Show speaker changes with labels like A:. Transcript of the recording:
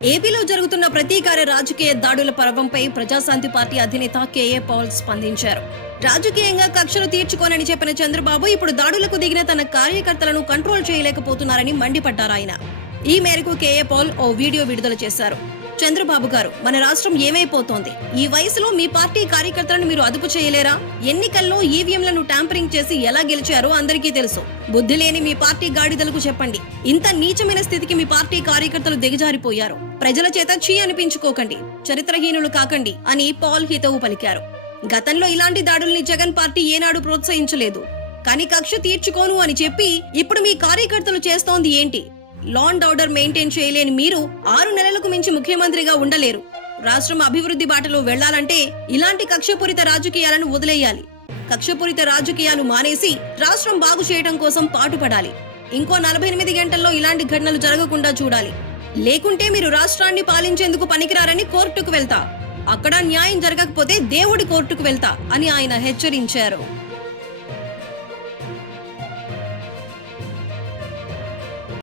A: ఏపీలో జరుగుతున్న ప్రతీకార రాజకీయ దాడుల పర్వంపై ప్రజాశాంతి పార్టీ అధినేత కేఏ పౌల్ స్పందించారు. రాజకీయంగా కక్షలు తీర్చుకోనని చెప్పిన చంద్రబాబు ఇప్పుడు దాడులకు దిగిన తన కార్యకర్తలను కంట్రోల్ చేయలేకపోతున్నారని మండిపడ్డారు ఆయన. ఈ మేరకు కేఏ పౌల్ ఓ వీడియో విడుదల చేశారు. చంద్రబాబు గారు మన రాష్ట్రం ఏమైపోతోంది? ఈ వయసులో మీ పార్టీ కార్యకర్తలను మీరు అదుపు చేయలేరా? ఎన్నికల్లో ఈవీఎంలను ట్యాంపరింగ్ చేసి ఎలా గెలిచారో అందరికీ తెలుసు. బుద్ధి లేని మీ పార్టీ గాడిదలకు చెప్పండి. ఇంత నీచమైన స్థితికి మీ పార్టీ కార్యకర్తలు దిగజారిపోయారు. ప్రజల చేత చీ అనిపించుకోకండి. చరిత్రహీనులు కాకండి అని పాల్ హితవు పలికారు. గతంలో ఇలాంటి దాడుల్ని జగన్ పార్టీ ఏనాడు ప్రోత్సహించలేదు. కానీ కక్ష తీర్చుకోను అని చెప్పి ఇప్పుడు మీ కార్యకర్తలు చేస్తోంది ఏంటి? లాండ్ ఆర్డర్ మెయింటైన్ చేయలేని మీరు ఆరు నెలలకు మించి ముఖ్యమంత్రిగా ఉండలేరు. రాష్ట్రం అభివృద్ధి బాటలో వెళ్ళాలంటే ఇలాంటి కక్షపూరిత రాజకీయాలను వదిలేయాలి. కక్షపూరిత రాజకీయాలు మానేసి రాష్ట్రం బాగు చేయడం కోసం పాటుపడాలి. ఇంకో నలభై ఎనిమిది గంటల్లో ఇలాంటి ఘటనలు జరగకుండా చూడాలి. లేకుంటే మీరు రాష్ట్రాన్ని పాలించేందుకు పనికిరారని కోర్టుకు వెళ్తా. అక్కడ న్యాయం జరగకపోతే దేవుడి కోర్టుకు వెళ్తా అని ఆయన హెచ్చరించారు.